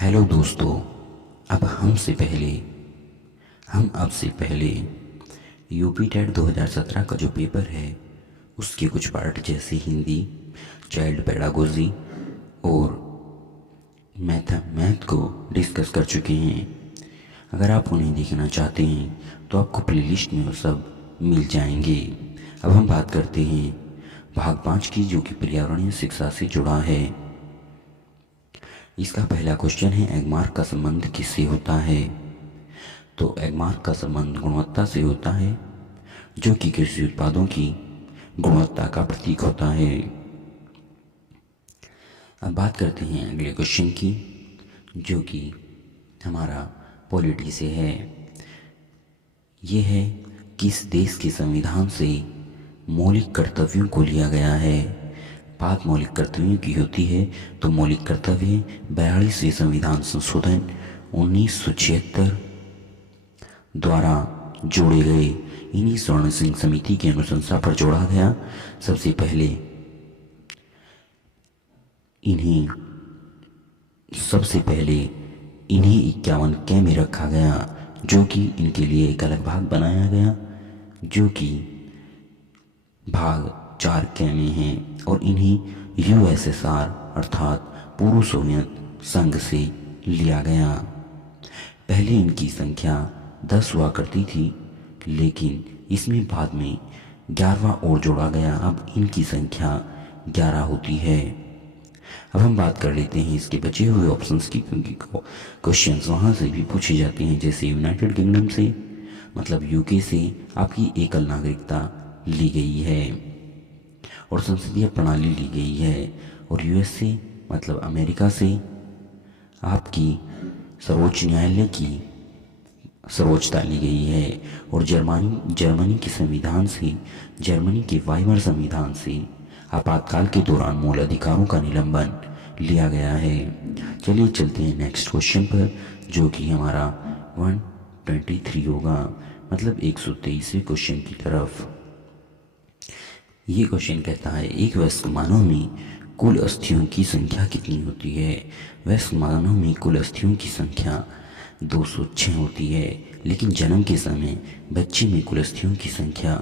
Hello दोस्तों। अब हम आपसे पहले यूपी टेट 2017 का जो पेपर है उसके कुछ पार्ट जैसे हिंदी, चाइल्ड पेडागोजी और मैथ को डिस्कस कर चुके हैं। अगर आप उन्हें देखना चाहते हैं तो आपको प्लेलिस्ट में वो सब मिल जाएंगे। अब हम बात करते हैं भाग 5 की, जो कि पर्यावरणीय शिक्षा से जुड़ा है। इसका पहला क्वेश्चन है, एगमार्क का संबंध किससे होता है? तो एगमार्क का संबंध गुणवत्ता से होता है, जो कि कृषि उत्पादों की गुणवत्ता का प्रतीक होता है। अब बात करते हैं अगले क्वेश्चन की, जो कि हमारा पॉलिटी से है। ये है, किस देश के संविधान से मौलिक कर्तव्यों को लिया गया है? बात मौलिक कर्तव्यों की होती है तो मौलिक कर्तव्य 42वें संविधान संशोधन 1976 द्वारा जोड़े गए। इन्हीं स्वर्ण सिंह समिति की अनुशंसा पर जोड़ा गया। सबसे पहले इन्हें 51 क में रखा गया, जो कि इनके लिए एक अलग भाग बनाया गया, जो कि भाग 4 क में है, और इन्हें यूएसएसआर अर्थात पूर्व सोवियत संघ से लिया गया। पहले इनकी संख्या 10 हुआ करती थी, लेकिन इसमें बाद में 11वां और जोड़ा गया। अब इनकी संख्या 11 होती है। अब हम बात कर लेते हैं इसके बचे हुए ऑप्शंस की, क्योंकि क्वेश्चंस वहाँ से भी पूछे जाते हैं। जैसे यूनाइटेड किंगडम से, मतलब यूके से आपकी एकल नागरिकता ली गई है और संसदीय प्रणाली ली गई है, और यूएस से मतलब अमेरिका से आपकी सर्वोच्च न्यायालय की सर्वोच्चता ली गई है, और जर्मनी के संविधान से, जर्मनी के वाइमर संविधान से आपातकाल के दौरान मूल अधिकारों का निलंबन लिया गया है। चलिए चलते हैं नेक्स्ट क्वेश्चन पर, जो कि हमारा 123 होगा, मतलब 123वें क्वेश्चन की तरफ। ये क्वेश्चन कहता है, एक वयस्क मानव में कुल अस्थियों की संख्या कितनी होती है? वयस्क मानव में कुल अस्थियों की संख्या 206 होती है, लेकिन जन्म के समय बच्चे में कुल अस्थियों की संख्या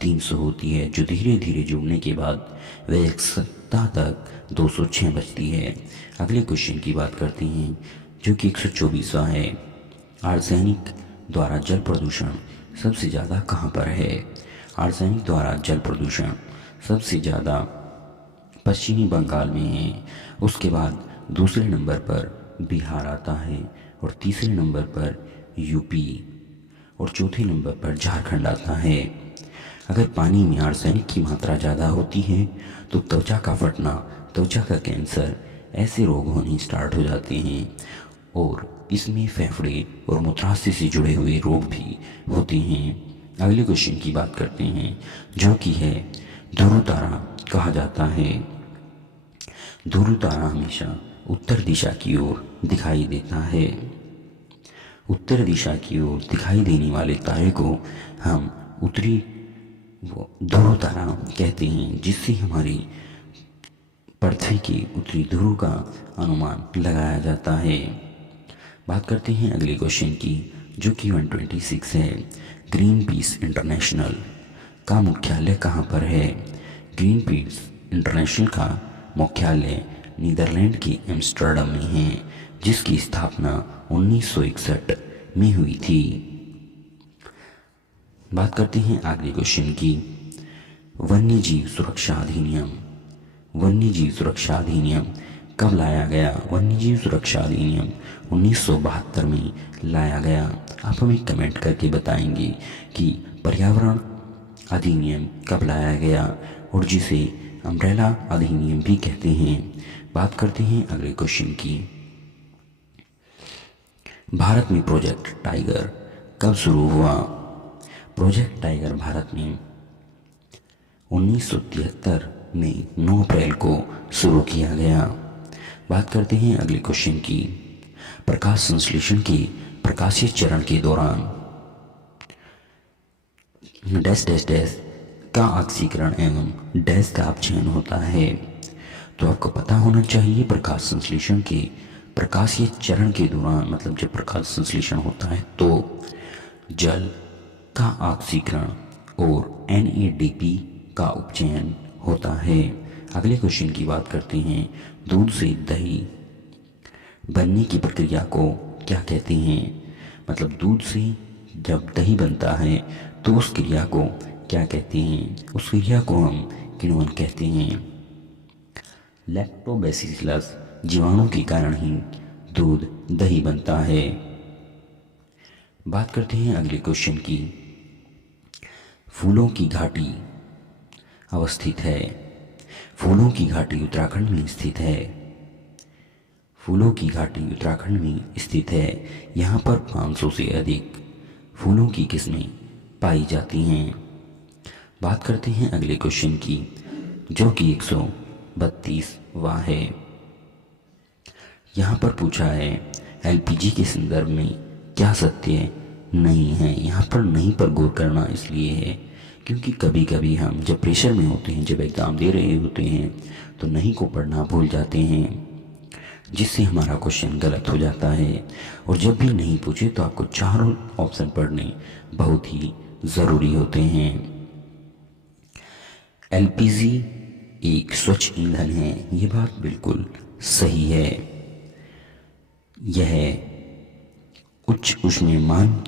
300 होती है, जो धीरे धीरे जुड़ने के बाद वयस्कता तक 206 बचती है। अगले क्वेश्चन की बात करते हैं, जो कि 124वां है। आर्सेनिक द्वारा जल प्रदूषण सबसे ज़्यादा कहाँ पर है? आर्सेनिक द्वारा जल प्रदूषण सबसे ज़्यादा पश्चिमी बंगाल में है। उसके बाद दूसरे नंबर पर बिहार आता है, और तीसरे नंबर पर यूपी, और चौथे नंबर पर झारखंड आता है। अगर पानी में आर्सेनिक की मात्रा ज़्यादा होती है तो त्वचा का फटना, त्वचा का कैंसर, ऐसे रोग होने स्टार्ट हो जाते हैं, और इसमें फेफड़े और मूत्राशय से जुड़े हुए रोग भी होते हैं। अगले क्वेश्चन की बात करते हैं, जो कि है, ध्रुव तारा कहा जाता है। ध्रुव तारा हमेशा उत्तर दिशा की ओर दिखाई देता है। उत्तर दिशा की ओर दिखाई देने वाले तारे को हम उत्तरी ध्रुव तारा कहते हैं, जिससे हमारी पृथ्वी के उत्तरी ध्रुव का अनुमान लगाया जाता है। बात करते हैं अगले क्वेश्चन की, जो कि 126 है। ग्रीन पीस इंटरनेशनल का मुख्यालय कहाँ पर है? ग्रीन पीस इंटरनेशनल का मुख्यालय नीदरलैंड के एम्स्टर्डम में है, जिसकी स्थापना 1961 में हुई थी। बात करते हैं अगले क्वेश्चन की, वन्यजीव सुरक्षा अधिनियम। वन्यजीव सुरक्षा अधिनियम कब लाया गया? वन्यजीव सुरक्षा अधिनियम 1972 में लाया गया। आप हमें कमेंट करके बताएंगे कि पर्यावरण अधिनियम कब लाया गया, और जिसे अम्ब्रेला अधिनियम भी कहते हैं। बात करते हैं अगले क्वेश्चन की, भारत में प्रोजेक्ट टाइगर कब शुरू हुआ? प्रोजेक्ट टाइगर भारत में 1973 में 9 अप्रैल को शुरू किया गया। बात करते हैं अगले क्वेश्चन की, प्रकाश संश्लेषण के प्रकाशीय चरण के दौरान डैश डैश डैश का ऑक्सीकरण एवं डैश का अपचयन होता है। तो आपको पता होना चाहिए प्रकाश संश्लेषण के प्रकाशीय चरण के दौरान, मतलब जब प्रकाश संश्लेषण होता है तो जल का ऑक्सीकरण और NADP का उपचयन होता है। अगले क्वेश्चन की बात करते हैं। दूध से दही बनने की प्रक्रिया को क्या कहते हैं? मतलब दूध से जब दही बनता है तो उस क्रिया को क्या कहते हैं? उस क्रिया को हम किण्वन कहते हैं। लैक्टोबैसिलस जीवाणु के कारण ही दूध दही बनता है। बात करते हैं अगले क्वेश्चन की। फूलों की घाटी अवस्थित है। फूलों की घाटी उत्तराखंड में स्थित है। फूलों की घाटी उत्तराखंड में स्थित है। यहाँ पर 500 से अधिक फूलों की किस्में पाई जाती हैं। बात करते हैं अगले क्वेश्चन की, जो कि 132वां है। यहाँ पर पूछा है LPG के संदर्भ में क्या सत्य नहीं है। यहाँ पर नहीं पर गौर करना इसलिए है क्योंकि कभी कभी हम जब प्रेशर में होते हैं, जब एग्ज़ाम दे रहे होते हैं तो नहीं को पढ़ना भूल जाते हैं, जिससे हमारा क्वेश्चन गलत हो जाता है। और जब भी नहीं पूछे तो आपको चारों ऑप्शन पढ़ने बहुत ही ज़रूरी होते हैं। LPG एक स्वच्छ ईंधन है, ये बात बिल्कुल सही है। यह उच्च ऊष्मीयमान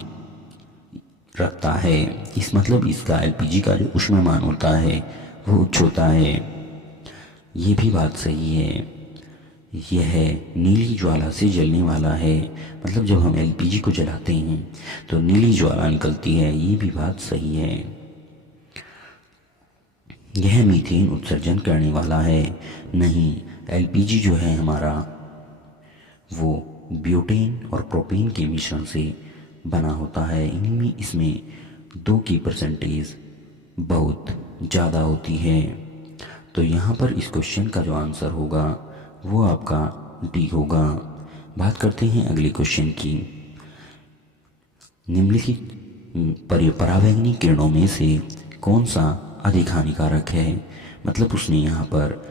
रखता है। इस मतलब इसका LPG का जो ऊष्मीयमान होता है वो उच्च होता है, ये भी बात सही है। यह नीली ज्वाला से जलने वाला है, मतलब जब हम LPG को जलाते हैं तो नीली ज्वाला निकलती है, ये भी बात सही है। यह मीथेन उत्सर्जन करने वाला है, नहीं। LPG जो है हमारा वो ब्यूटेन और प्रोपेन के मिश्रण से बना होता है। इनमें इसमें 2 की परसेंटेज बहुत ज़्यादा होती है। तो यहाँ पर इस क्वेश्चन का जो आंसर होगा वो आपका D होगा। बात करते हैं अगले क्वेश्चन की। निम्नलिखित पराबैंगनी किरणों में से कौन सा अधिक हानिकारक है? मतलब उसने यहाँ पर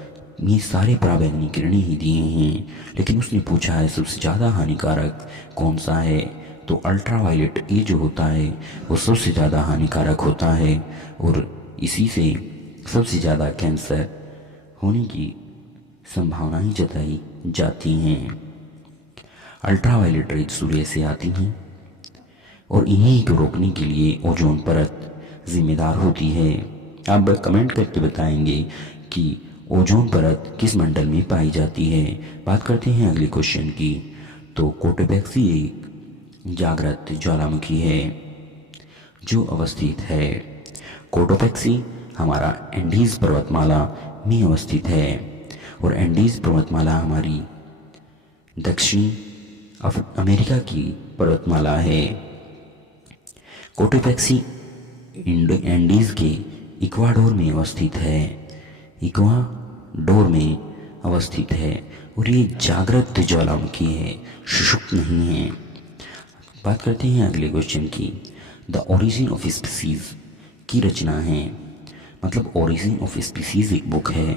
ये सारे पराबैंगनी किरणें ही दिए हैं, लेकिन उसने पूछा है सबसे ज़्यादा हानिकारक कौन सा है। तो अल्ट्रावायलेट ए जो होता है वो सबसे ज़्यादा हानिकारक होता है और इसी से सबसे ज़्यादा कैंसर होने की संभावनाएं जताई जाती हैं। अल्ट्रावायलेट रेज सूर्य से आती हैं और इन्हीं को रोकने के लिए ओजोन परत जिम्मेदार होती है। आप कमेंट करके बताएंगे कि ओजोन परत किस मंडल में पाई जाती है। बात करते हैं अगले क्वेश्चन की। तो कोटोपैक्सी एक जागृत ज्वालामुखी है जो अवस्थित है। कोटोपैक्सी हमारा एंडीज पर्वतमाला में अवस्थित है और एंडीज पर्वतमाला हमारी दक्षिणी अमेरिका की पर्वतमाला है। कोटोपैक्सी एंडीज के इक्वाडोर में अवस्थित है। इक्वाडोर में अवस्थित है और ये जागृत ज्वालामुखी है, सुषुप्त नहीं है। बात करते हैं अगले क्वेश्चन की। द ओरिजिन ऑफ स्पीसीज की रचना है, मतलब ओरिजिन ऑफ स्पीसीज एक बुक है,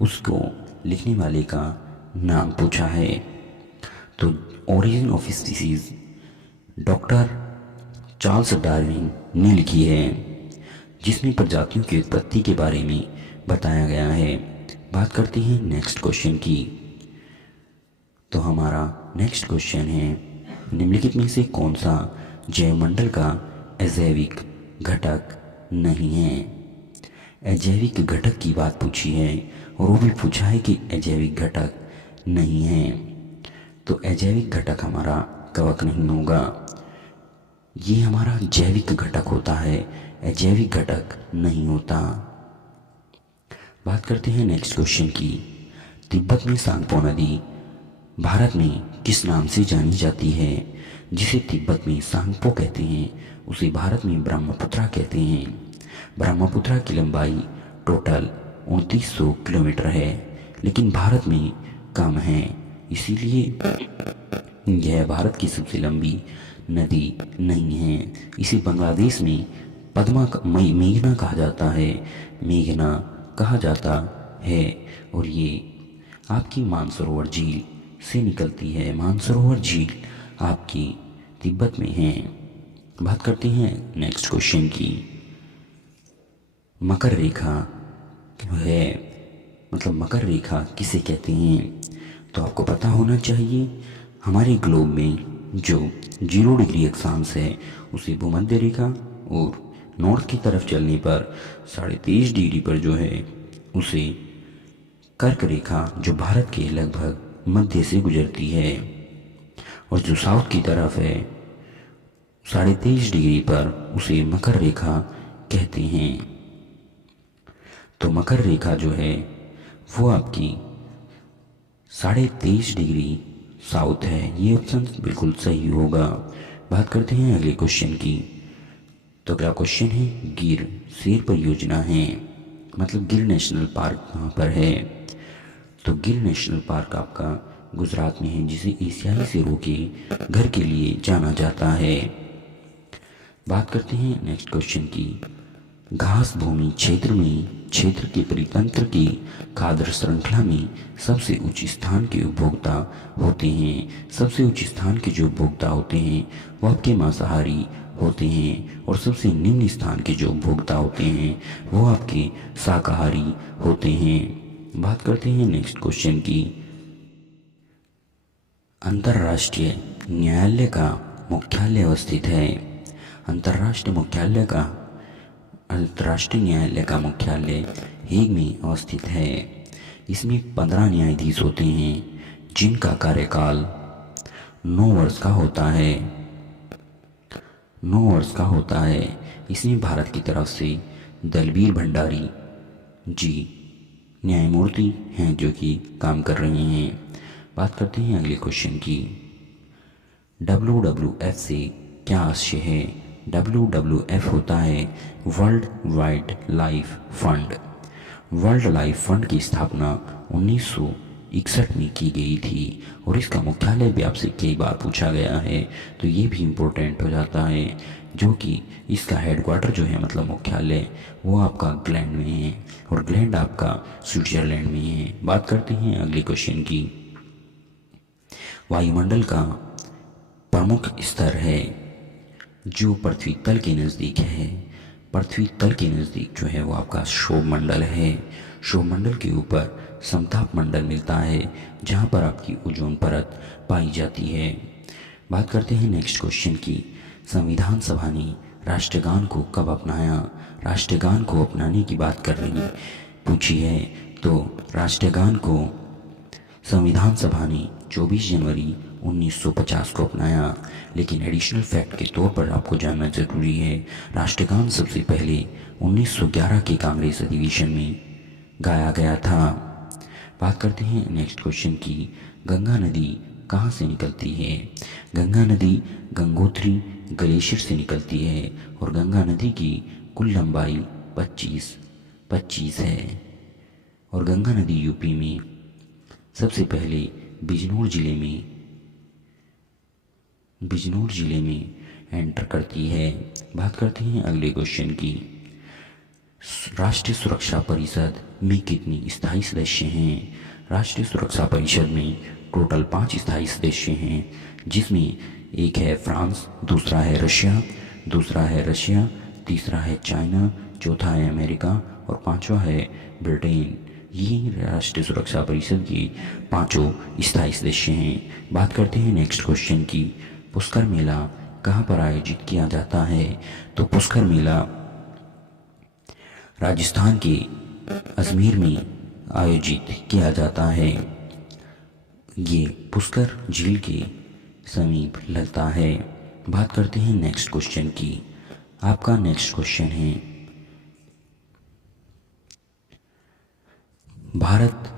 उसको लिखने वाले का नाम पूछा है। तो origin of species doctor Charles Darwin ने लिखी है, जिसमें प्रजातियों की उत्पत्ति के बारे में बताया गया है। बात करते हैं नेक्स्ट क्वेश्चन की। तो हमारा नेक्स्ट क्वेश्चन है, निम्नलिखित में से कौन सा जैवमंडल का अजैविक घटक नहीं है? अजैविक घटक की बात पूछी है और वो भी पूछा है कि अजैविक घटक नहीं है। तो अजैविक घटक हमारा कवक नहीं होगा, ये हमारा जैविक घटक होता है, अजैविक घटक नहीं होता। बात करते हैं नेक्स्ट क्वेश्चन की। तिब्बत में सांगपो नदी भारत में किस नाम से जानी जाती है? जिसे तिब्बत में सांगपो कहते हैं उसे भारत में ब्रह्मपुत्रा कहते हैं। ब्रह्मपुत्रा की लंबाई टोटल 2900 किलोमीटर है, लेकिन भारत में कम है, इसीलिए यह भारत की सबसे लंबी नदी नहीं है। इसे बांग्लादेश में मेघना कहा जाता है, मेघना कहा जाता है। और ये आपकी मानसरोवर झील से निकलती है? मानसरोवर झील आपकी तिब्बत में है। बात करते हैं नेक्स्ट क्वेश्चन की। मकर रेखा है, मतलब मकर रेखा किसे कहते हैं? तो आपको पता होना चाहिए, हमारे ग्लोब में जो 0 डिग्री अक्षांश है उसे भूमध्य रेखा, और नॉर्थ की तरफ चलने पर 23.5 डिग्री पर जो है उसे कर्क रेखा, जो भारत के लगभग मध्य से गुजरती है। और जो साउथ की तरफ है 23.5 डिग्री पर उसे मकर रेखा कहते हैं। तो मकर रेखा जो है वो आपकी 23.5 डिग्री साउथ है। ये ऑप्शन बिल्कुल सही होगा। बात करते हैं अगले क्वेश्चन की। तो अगला क्वेश्चन है, गिर शेर परियोजना है, मतलब गिर नेशनल पार्क कहाँ पर है? तो गिर नेशनल पार्क आपका गुजरात में है, जिसे एशियाई शेरों के घर के लिए जाना जाता है। बात करते हैं नेक्स्ट क्वेश्चन की। घास भूमि क्षेत्र में क्षेत्र के परितंत्र की खाद्य श्रृंखला में सबसे उच्च स्थान के उपभोक्ता होते हैं। सबसे उच्च स्थान के जो उपभोक्ता होते हैं वो आपके मांसाहारी होते हैं, और सबसे निम्न स्थान के जो उपभोक्ता होते हैं वो आपके शाकाहारी होते हैं। बात करते हैं नेक्स्ट क्वेश्चन की। अंतर्राष्ट्रीय न्यायालय का मुख्यालय अवस्थित है। अंतर्राष्ट्रीय न्यायालय का मुख्यालय हेग में अवस्थित है। इसमें 15 न्यायाधीश होते हैं, जिनका कार्यकाल 9 वर्ष का होता है। 9 वर्ष का होता है। इसमें भारत की तरफ से दलबीर भंडारी जी न्यायमूर्ति हैं जो कि काम कर रहे हैं। बात करते हैं अगले क्वेश्चन की। WWF से क्या आशय है? WWF होता है world wild life fund. World life fund की स्थापना 1961 में की गई थी, और इसका मुख्यालय भी आपसे कई बार पूछा गया है, तो ये भी इम्पोर्टेंट हो जाता है, जो कि इसका हेडक्वार्टर जो है, मतलब मुख्यालय, वो आपका ग्लैंड में है, और ग्लैंड आपका स्विट्जरलैंड में है। बात करते हैं अगले क्वेश्चन की। वायुमंडल का प्रमुख स्तर है जो पृथ्वी तल के नज़दीक है। पृथ्वी तल के नज़दीक जो है वो आपका क्षोभ मंडल है। क्षोभ मंडल के ऊपर समताप मंडल मिलता है, जहाँ पर आपकी ओजोन परत पाई जाती है। बात करते हैं नेक्स्ट क्वेश्चन की। संविधान सभा ने राष्ट्रगान को कब अपनाया? राष्ट्रगान को अपनाने की बात कर रही पूछी है, तो राष्ट्रगान को संविधान सभा ने 24 जनवरी 1950 को अपनाया। लेकिन एडिशनल फैक्ट के तौर पर आपको जानना जरूरी है, राष्ट्रगान सबसे पहले 1911 के कांग्रेस अधिवेशन में गाया गया था। बात करते हैं नेक्स्ट क्वेश्चन की। गंगा नदी कहाँ से निकलती है? गंगा नदी गंगोत्री ग्लेशियर से निकलती है, और गंगा नदी की कुल लंबाई 25 है। और गंगा नदी यूपी में सबसे पहले बिजनौर जिले में एंटर करती है। बात करते हैं अगले क्वेश्चन की। राष्ट्रीय सुरक्षा परिषद में कितनी स्थायी सदस्य हैं? राष्ट्रीय सुरक्षा परिषद में टोटल 5 स्थायी सदस्य हैं, जिसमें एक है फ्रांस, दूसरा है रशिया, तीसरा है चाइना, चौथा है अमेरिका, और पांचवा है ब्रिटेन। ये राष्ट्रीय सुरक्षा परिषद की 5 स्थायी सदस्य हैं। बात करते हैं नेक्स्ट क्वेश्चन की। पुष्कर मेला कहाँ पर आयोजित किया जाता है? तो पुष्कर मेला राजस्थान के अजमेर में आयोजित किया जाता है। ये पुष्कर झील के समीप लगता है। बात करते हैं नेक्स्ट क्वेश्चन की। आपका नेक्स्ट क्वेश्चन है, भारत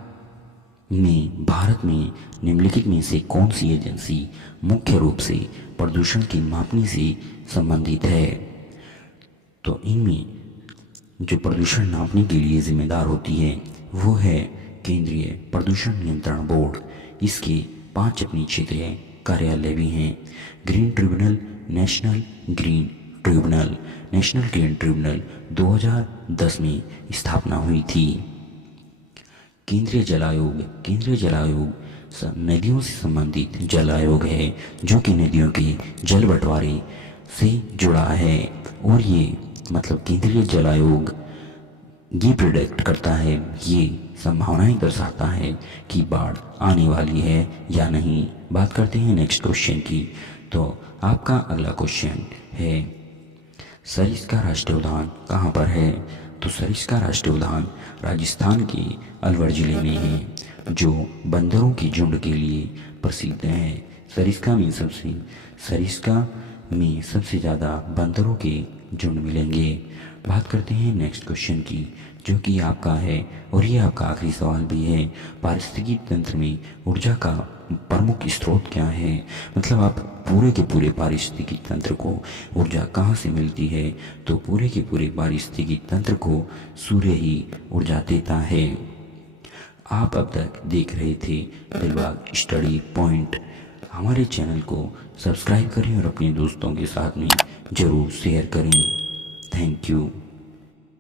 में निम्नलिखित में से कौन सी एजेंसी मुख्य रूप से प्रदूषण की मापने से संबंधित है? तो इनमें जो प्रदूषण नापने के लिए जिम्मेदार होती है वो है केंद्रीय प्रदूषण नियंत्रण बोर्ड। इसके 5 अपनी क्षेत्रीय कार्यालय भी हैं। नेशनल ग्रीन ट्रिब्यूनल 2010 में स्थापना हुई थी। केंद्रीय जल आयोग नदियों से संबंधित जल आयोग है, जो कि नदियों के जल बंटवारे से जुड़ा है। और ये मतलब केंद्रीय जल आयोग ये प्रिडिक्ट करता है, ये संभावनाएं दर्शाता है कि बाढ़ आने वाली है या नहीं। बात करते हैं नेक्स्ट क्वेश्चन की। तो आपका अगला क्वेश्चन है, सरिस्का राष्ट्रीय उद्यान कहाँ पर है? तो सरिस्का राष्ट्रीय उद्यान राजस्थान के अलवर जिले में है, जो बंदरों की झुंड के लिए प्रसिद्ध है। सरिस्का में सबसे ज़्यादा बंदरों के झुंड मिलेंगे। बात करते हैं नेक्स्ट क्वेश्चन की, जो कि आपका है और ये आपका आखिरी सवाल भी है, पारिस्थितिकी तंत्र में ऊर्जा का प्रमुख स्रोत क्या है? मतलब आप पूरे के पूरे पारिस्थितिकी तंत्र को ऊर्जा कहाँ से मिलती है? तो पूरे के पूरे पारिस्थितिकी तंत्र को सूर्य ही ऊर्जा देता है। आप अब तक देख रहे थे दिलबाग स्टडी पॉइंट। हमारे चैनल को सब्सक्राइब करें और अपने दोस्तों के साथ में ज़रूर शेयर करें। Thank you.